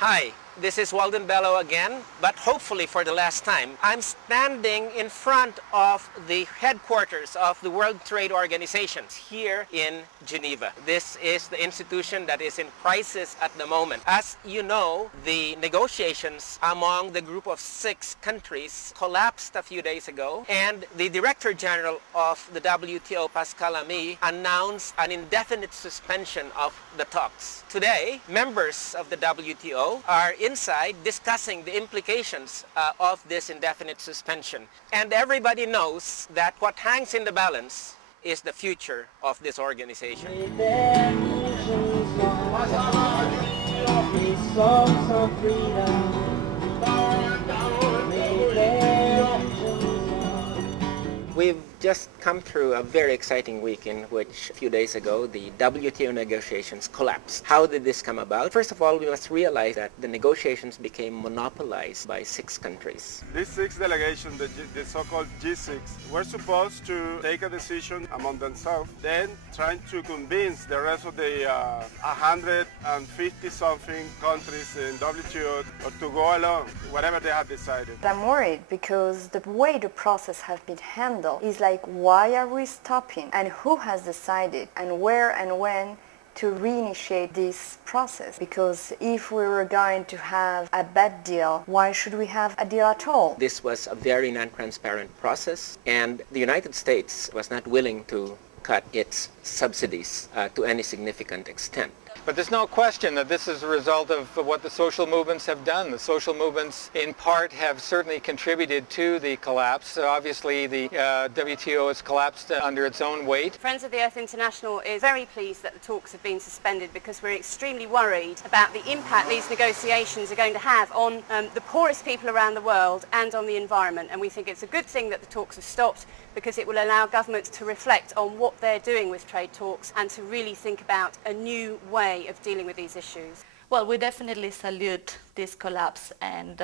Hi, this is Walden Bello again, but hopefully for the last time. I'm standing in front of the headquarters of the World Trade Organization here in Geneva. This is the institution that is in crisis at the moment. As you know, the negotiations among the group of 6 countries collapsed a few days ago, and the Director General of the WTO, Pascal Lamy, announced an indefinite suspension of the talks. Today, members of the WTO are inside discussing the implications of this indefinite suspension. And everybody knows that what hangs in the balance is the future of this organization. We've just come through a very exciting week in which a few days ago the WTO negotiations collapsed. How did this come about? First of all, we must realize that the negotiations became monopolized by 6 countries. These 6 delegations, the so-called G6, were supposed to take a decision among themselves, then trying to convince the rest of the 150-something countries in WTO to go along, whatever they have decided. I'm worried because the way the process has been handled is like, why are we stopping, and who has decided, and where and when to reinitiate this process? Because if we were going to have a bad deal, why should we have a deal at all? This was a very non-transparent process, and the United States was not willing to cut its subsidies to any significant extent. But there's no question that this is a result of what the social movements have done. The social movements, in part, have certainly contributed to the collapse. Obviously, the WTO has collapsed under its own weight. Friends of the Earth International is very pleased that the talks have been suspended because we're extremely worried about the impact these negotiations are going to have on the poorest people around the world and on the environment. And we think it's a good thing that the talks have stopped because it will allow governments to reflect on what they're doing with trade talks and to really think about a new way of dealing with these issues. Well, we definitely salute this collapse, and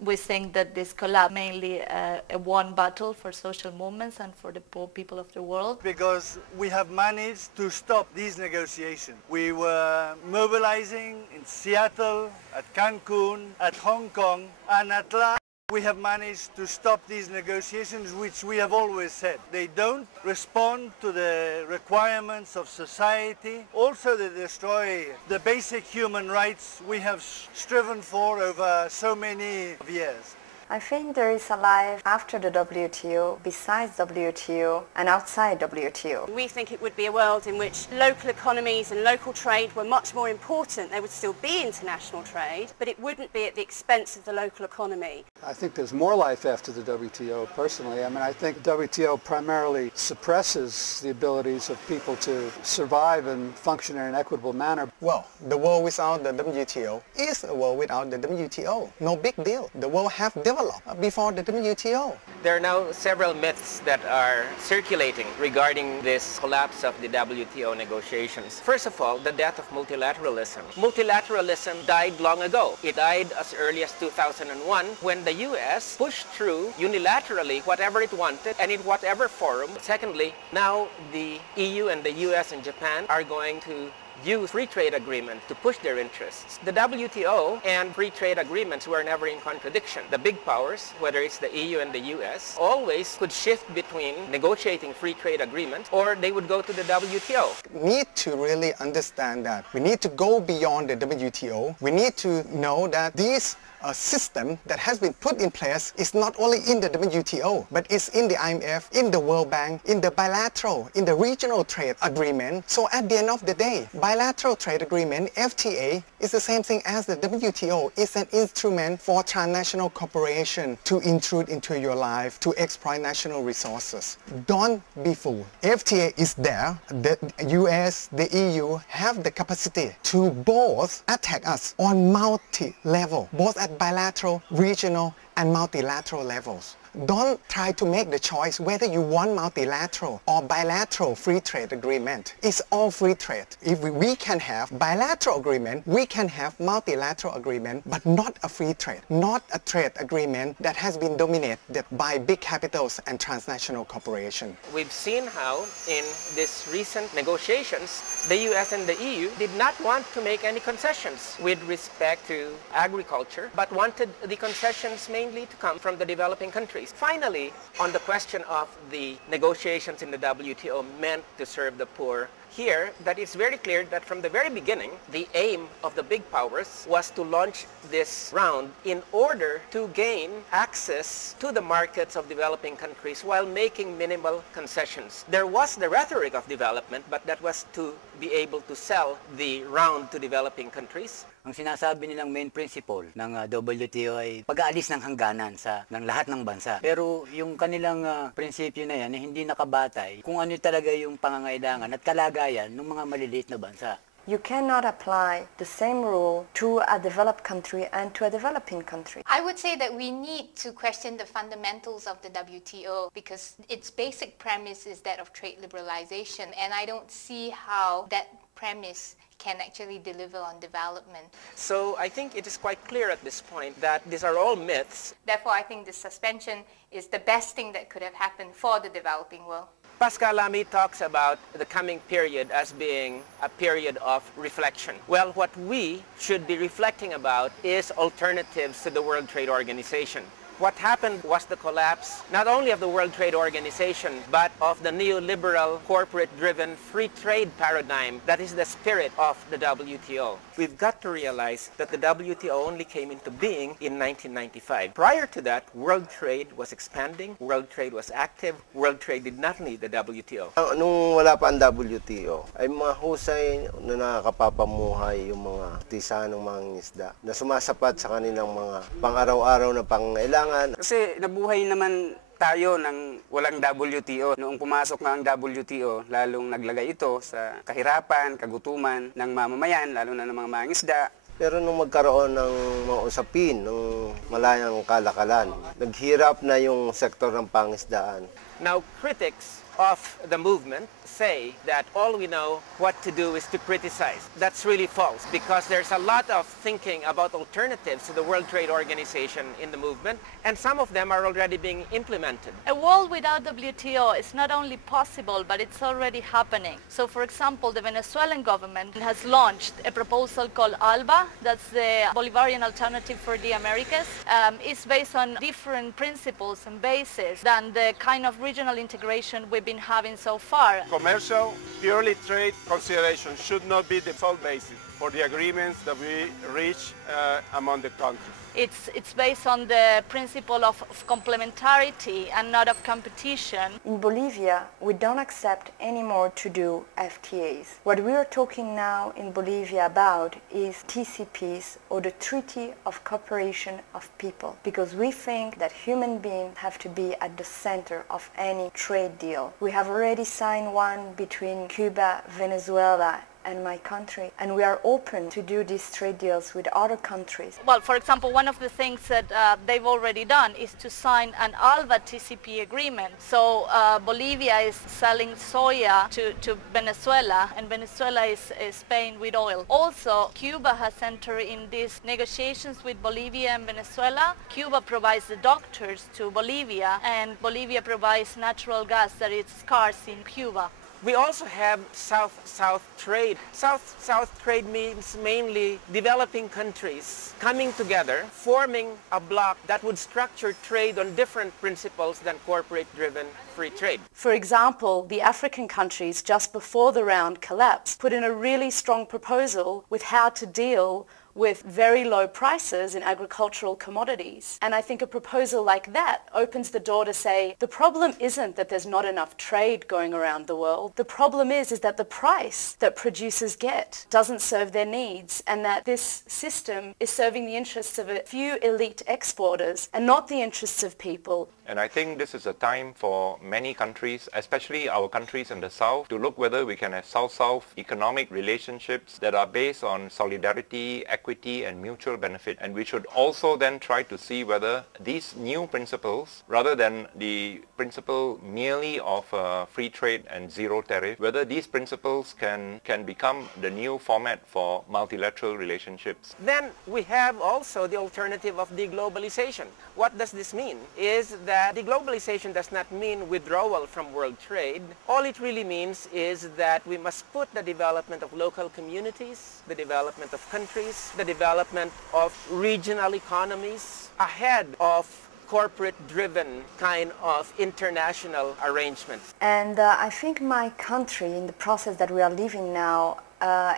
we think that this collapse mainly a one battle for social movements and for the poor people of the world. Because we have managed to stop these negotiations. We were mobilizing in Seattle, at Cancun, at Hong Kong, and at last we have managed to stop these negotiations, which we have always said. They don't respond to the requirements of society. Also, they destroy the basic human rights we have striven for over so many years. I think there is a life after the WTO, besides WTO and outside WTO. We think it would be a world in which local economies and local trade were much more important. There would still be international trade, but it wouldn't be at the expense of the local economy. I think there's more life after the WTO, personally. I mean, I think WTO primarily suppresses the abilities of people to survive and function in an equitable manner. Well, the world without the WTO is a world without the WTO. No big deal. The world have developed before the WTO. There are now several myths that are circulating regarding this collapse of the WTO negotiations. First of all, the death of multilateralism. Multilateralism died long ago. It died as early as 2001 when the U.S. pushed through unilaterally whatever it wanted and in whatever forum. Secondly, now the EU and the U.S. and Japan are going to use free trade agreements to push their interests. The WTO and free trade agreements were never in contradiction. The big powers, whether it's the EU and the US, always could shift between negotiating free trade agreements or they would go to the WTO. We need to really understand that. We need to go beyond the WTO. We need to know that these system that has been put in place is not only in the WTO, but it's in the IMF, in the World Bank, in the bilateral, in the regional trade agreement. So at the end of the day, bilateral trade agreement, FTA, is the same thing as the WTO. It's an instrument for transnational cooperation to intrude into your life, to exploit national resources. Don't be fooled. FTA is there. The US, the EU have the capacity to both attack us on multi-level, both at bilateral, regional, and multilateral levels. Don't try to make the choice whether you want multilateral or bilateral free trade agreement. It's all free trade. If we can have bilateral agreement, we can have multilateral agreement, but not a free trade, not a trade agreement that has been dominated by big capitals and transnational corporations. We've seen how in these recent negotiations, the US and the EU did not want to make any concessions with respect to agriculture, but wanted the concessions mainly to come from the developing countries. Finally, on the question of the negotiations in the WTO meant to serve the poor, here that it's very clear that from the very beginning, the aim of the big powers was to launch this round in order to gain access to the markets of developing countries while making minimal concessions. There was the rhetoric of development, but that was to be able to sell the round to developing countries. Ang sinasabi nilang main principle ng WTO ay pag-aalis ng hangganan ng lahat ng bansa. Pero yung kanilang prinsipyo na yan hindi nakabatay kung ano talaga yung pangangailangan at kalagayan ng mga maliliit na bansa. You cannot apply the same rule to a developed country and to a developing country. I would say that we need to question the fundamentals of the WTO because its basic premise is that of trade liberalization, and I don't see how that premise can actually deliver on development. So I think it is quite clear at this point that these are all myths. Therefore, I think the suspension is the best thing that could have happened for the developing world. Pascal Lamy talks about the coming period as being a period of reflection. Well, what we should be reflecting about is alternatives to the World Trade Organization. What happened was the collapse not only of the World Trade Organization, but of the neoliberal, corporate-driven free trade paradigm that is the spirit of the WTO. We've got to realize that the WTO only came into being in 1995. Prior to that, world trade was expanding, world trade was active, world trade did not need the WTO. Nung wala pa ang WTO, ay mahusay na nakakapapamuhay yung mga artisanong mga isda na sumasapat sa kanilang mga pang-araw-araw na pangailangan. Kasi nabuhay naman tayo ng walang WTO. Noong pumasok na ang WTO, lalong naglagay ito sa kahirapan, kagutuman ng mamamayan, lalo na ng mga mangingisda. Pero nung magkaroon ng mga usapin, ng malayang kalakalan, naghirap na yung sektor ng pangisdaan. Now, critics of the movement say that all we know what to do is to criticize. That's really false because there's a lot of thinking about alternatives to the World Trade Organization in the movement, and some of them are already being implemented. A world without WTO is not only possible, but it's already happening. So, for example, the Venezuelan government has launched a proposal called ALBA, that's the Bolivarian Alternative for the Americas. It's based on different principles and bases than the kind of regional integration we've been having so far. Commercial, purely trade considerations should not be the sole basis for the agreements that we reach among the countries. It's based on the principle of complementarity and not of competition. In Bolivia, we don't accept anymore to do FTAs. What we are talking now in Bolivia about is TCPs, or the Treaty of Cooperation of People, because we think that human beings have to be at the center of any trade deal. We have already signed one between Cuba, Venezuela, and my country, and we are open to do these trade deals with other countries. Well, for example, one of the things that they've already done is to sign an ALBA TCP agreement. So Bolivia is selling soya to Venezuela, and Venezuela is paying with oil. Also, Cuba has entered in these negotiations with Bolivia and Venezuela. Cuba provides the doctors to Bolivia, and Bolivia provides natural gas that is scarce in Cuba. We also have South-South trade. South-South trade means mainly developing countries coming together, forming a bloc that would structure trade on different principles than corporate-driven free trade. For example, the African countries just before the round collapsed put in a really strong proposal with how to deal with very low prices in agricultural commodities. And I think a proposal like that opens the door to say, the problem isn't that there's not enough trade going around the world. The problem is that the price that producers get doesn't serve their needs, and that this system is serving the interests of a few elite exporters and not the interests of people. And I think this is a time for many countries, especially our countries in the South, to look whether we can have South-South economic relationships that are based on solidarity, equity and mutual benefit, and we should also then try to see whether these new principles, rather than the principle merely of free trade and zero tariff, whether these principles can become the new format for multilateral relationships. Then we have also the alternative of deglobalization. What does this mean? Is that deglobalization does not mean withdrawal from world trade. All it really means is that we must put the development of local communities, the development of countries, the development of regional economies ahead of corporate-driven kind of international arrangements. And I think my country, in the process that we are living now,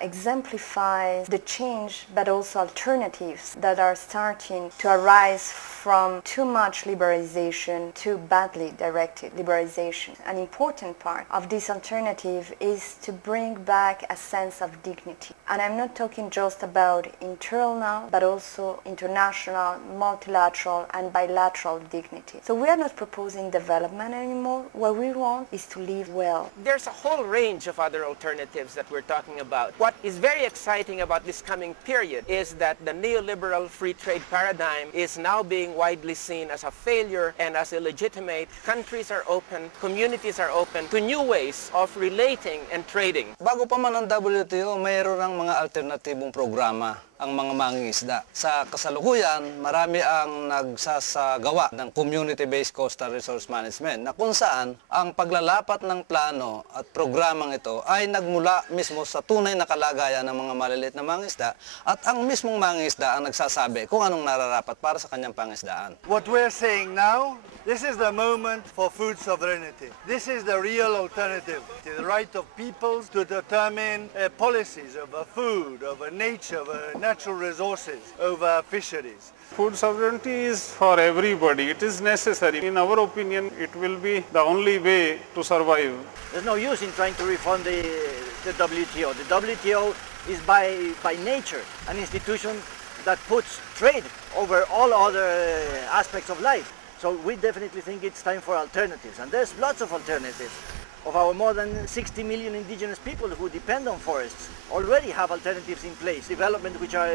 exemplifies the change but also alternatives that are starting to arise from too much liberalization to badly directed liberalization. An important part of this alternative is to bring back a sense of dignity. And I'm not talking just about internal but also international, multilateral and bilateral dignity. So we are not proposing development anymore. What we want is to live well. There's a whole range of other alternatives that we're talking about. What is very exciting about this coming period is that the neoliberal free trade paradigm is now being widely seen as a failure and as illegitimate. Countries are open, communities are open to new ways of relating and trading. Bago pa man ang WTO, mayroon ng mga alternatibong programa ang mga mangingisda. Sa kasalukuyan, marami ang nagsasagawa ng community-based coastal resource management na kung saan ang paglalapat ng plano at programang ito ay nagmula mismo sa tunay na kalagayan ng mga maliliit na mangingisda at ang mismong mangingisda ang nagsasabi kung anong nararapat para sa kanyang pangisdaan. What we're saying now, this is the moment for food sovereignty. This is the real alternative. The right of peoples to determine policies over food, over nature, over natural resources, over fisheries. Food sovereignty is for everybody. It is necessary. In our opinion, it will be the only way to survive. There's no use in trying to reform the WTO. The WTO is by nature an institution that puts trade over all other aspects of life. So we definitely think it's time for alternatives, and there's lots of alternatives. Of our more than 60 million indigenous people who depend on forests already have alternatives in place, development which are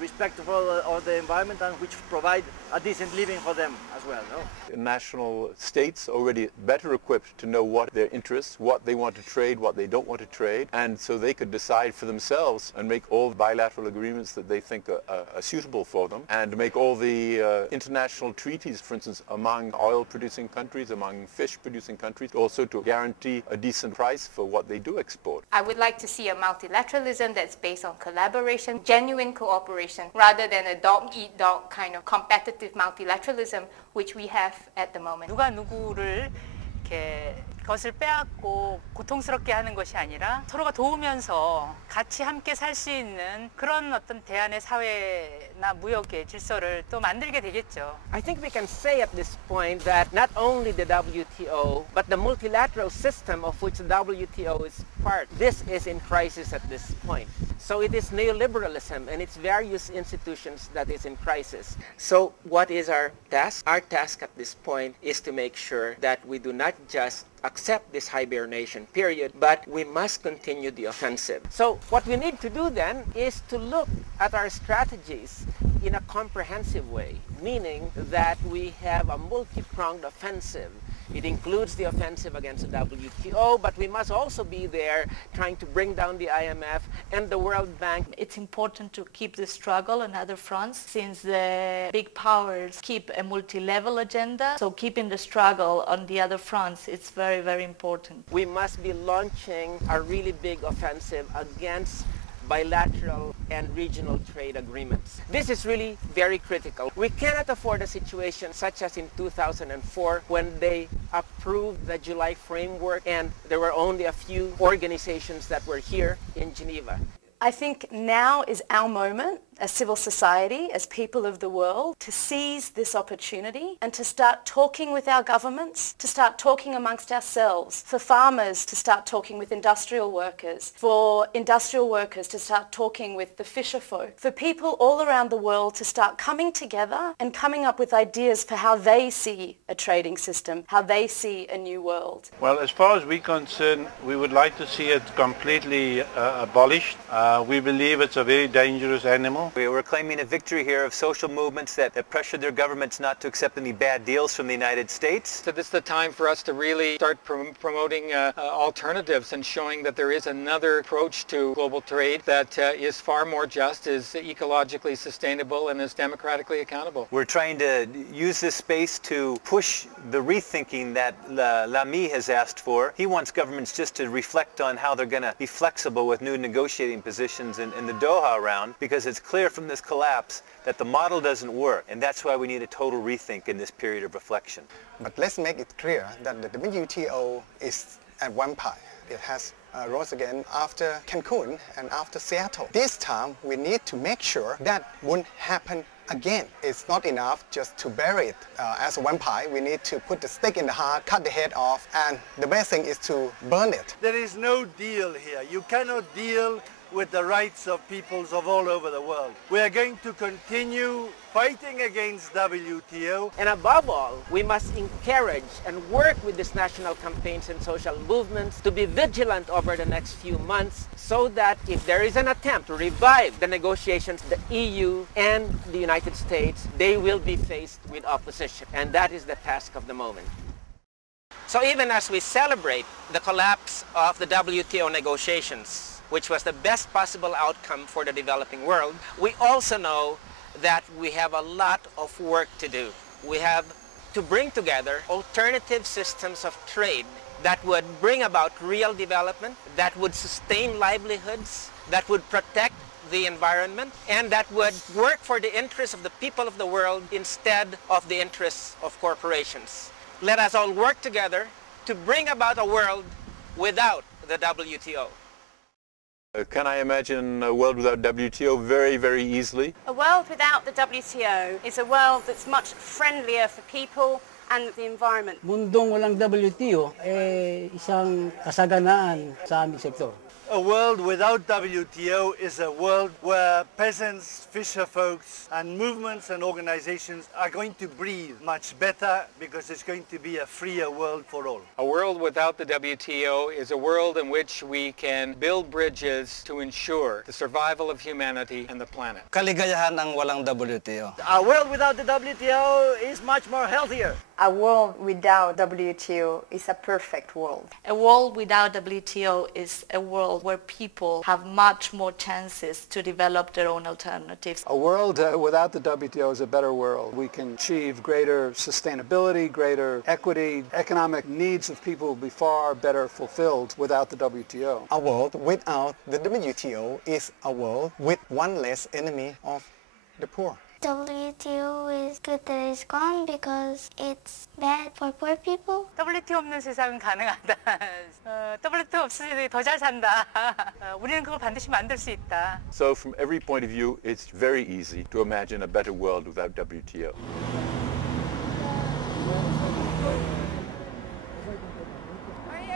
respectful of the environment and which provide a decent living for them as well. No? National states already better equipped to know what their interests, what they want to trade, what they don't want to trade, and so they could decide for themselves and make all bilateral agreements that they think are suitable for them, and make all the international treaties, for instance, among oil-producing countries, among fish-producing countries, also to guarantee a decent price for what they do export. I would like to see a multilateralism that's based on collaboration, genuine cooperation, rather than a dog-eat-dog kind of competitive multilateralism, which we have at the moment. 누가 누구를 이렇게 것을 빼앗고 고통스럽게 하는 것이 아니라 서로가 도우면서 같이 함께 살 수 있는 그런 어떤 대안의 사회나 무역의 질서를 또 만들게 되겠죠. I think we can say at this point that not only the WTO, but the multilateral system of which the WTO is part, this is in crisis at this point. So it is neoliberalism and its various institutions that is in crisis. So what is our task? Our task at this point is to make sure that we do not just accept this hibernation period, but we must continue the offensive. So what we need to do then is to look at our strategies in a comprehensive way, meaning that we have a multi-pronged offensive. It includes the offensive against the WTO, but we must also be there trying to bring down the IMF and the World Bank. It's important to keep the struggle on other fronts since the big powers keep a multi-level agenda. So keeping the struggle on the other fronts, it's very, very important. We must be launching a really big offensive against bilateral and regional trade agreements. This is really very critical. We cannot afford a situation such as in 2004 when they approved the July framework and there were only a few organizations that were here in Geneva. I think now is our moment as civil society, as people of the world, to seize this opportunity and to start talking with our governments, to start talking amongst ourselves, for farmers to start talking with industrial workers, for industrial workers to start talking with the fisher folk, for people all around the world to start coming together and coming up with ideas for how they see a trading system, how they see a new world. Well, as far as we're concerned, we would like to see it completely abolished. We believe it's a very dangerous animal. WTO. We were claiming a victory here of social movements that pressured their governments not to accept any bad deals from the United States. So this is the time for us to really start promoting alternatives and showing that there is another approach to global trade that is far more just, is ecologically sustainable, and is democratically accountable. We're trying to use this space to push the rethinking that Lamy has asked for. He wants governments just to reflect on how they're going to be flexible with new negotiating positions in the Doha round, because it's clear from this collapse that the model doesn't work, and that's why we need a total rethink in this period of reflection. But let's make it clear that the WTO is a vampire. It has rose again after Cancun and after Seattle. This time we need to make sure that won't happen again. It's not enough just to bury it as a vampire. We need to put the stake in the heart, cut the head off, and the best thing is to burn it. There is no deal here. You cannot deal with the rights of peoples of all over the world. We are going to continue fighting against WTO. And above all, we must encourage and work with these national campaigns and social movements to be vigilant over the next few months, so that if there is an attempt to revive the negotiations, the EU and the United States, they will be faced with opposition. And that is the task of the moment. So even as we celebrate the collapse of the WTO negotiations, which was the best possible outcome for the developing world, we also know that we have a lot of work to do. We have to bring together alternative systems of trade that would bring about real development, that would sustain livelihoods, that would protect the environment, and that would work for the interests of the people of the world instead of the interests of corporations. Let us all work together to bring about a world without the WTO. Can I imagine a world without WTO? Very, very easily. A world without the WTO is a world that's much friendlier for people and the environment. Mundong walang WTO, isang kasaganaan sa aming sektor. A world without WTO is a world where peasants, fisher folks, and movements and organizations are going to breathe much better, because it's going to be a freer world for all. A world without the WTO is a world in which we can build bridges to ensure the survival of humanity and the planet. Kaligayahan ang walang WTO. A world without the WTO is much more healthier. A world without WTO is a perfect world. A world without WTO is a world where people have much more chances to develop their own alternatives. A world without the WTO is a better world. We can achieve greater sustainability, greater equity. Economic needs of people will be far better fulfilled without the WTO. A world without the WTO is a world with one less enemy of the poor. WTO is good that it's gone because it's bad for poor people. WTO 없는 세상은 가능하다. WTO 없으니 더 잘 산다. 우리는 그걸 반드시 만들 수 있다. So from every point of view, it's very easy to imagine a better world without WTO.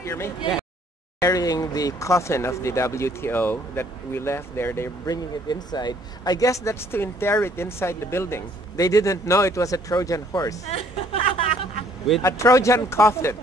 Hear me? Yeah. Carrying the coffin of the WTO that we left there, they're bringing it inside. I guess that's to inter it inside the building. They didn't know it was a Trojan horse. With a Trojan coffin.